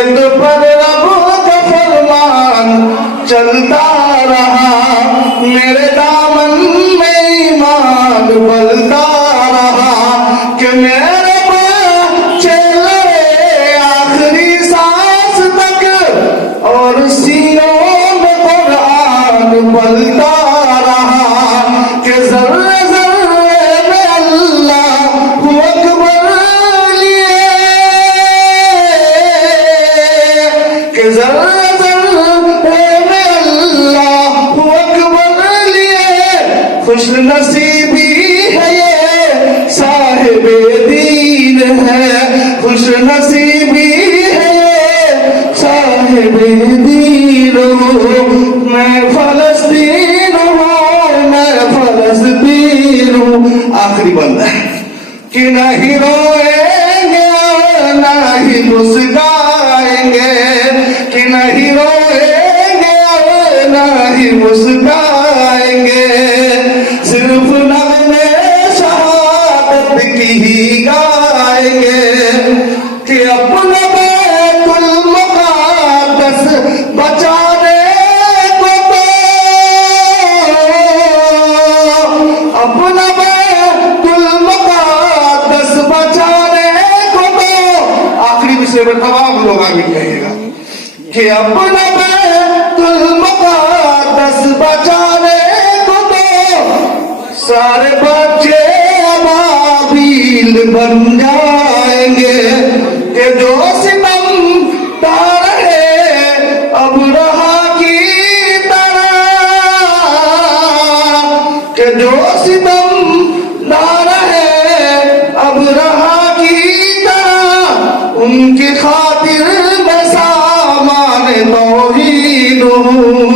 तो पर रब का फरमान चलता रहा, मेरे दामन में ईमान पलता रहा कि मेरे बच्चे लड़े आखिरी सांस तक और सीनों में कुरान पलता रहा कि जर्रे जर्रे में अल्लाहू अकबर लिए, कि जर्रे जर्रे में अल्लाहू अकबर लिए। खुश नसीबी है ये साहिबे दीन है, खुश नसीबी है ये साहिबे दीन हूँ, मैं फलस्तीन हूँ, मैं फलस्तीन हूँ। आखिरी बंदा है कि नहीं रोएंगे ना ही मुस्काएंगे, कि नहीं रोएंगे ना ही मुस्काएंगे, सिर्फ नग़्मे शहादत की ही गाएंगे कि अपना बैतुल मुक़द्दस बचाने को तो, अपना बैतुल मुक़द्दस बचाने को तो, आखिरी विषय में तमाम लोग आगे कहेगा कि अपना बैतुल मुक़द्दस बचाने को तो सारे बच्चे अबाबील बन जाएंगे, कि जो सितम तार है अब रहा की तरह, कि जो सितम तार है अब रहा की तरह, उनकी खातिर मैं सामान तौहीद हूँ,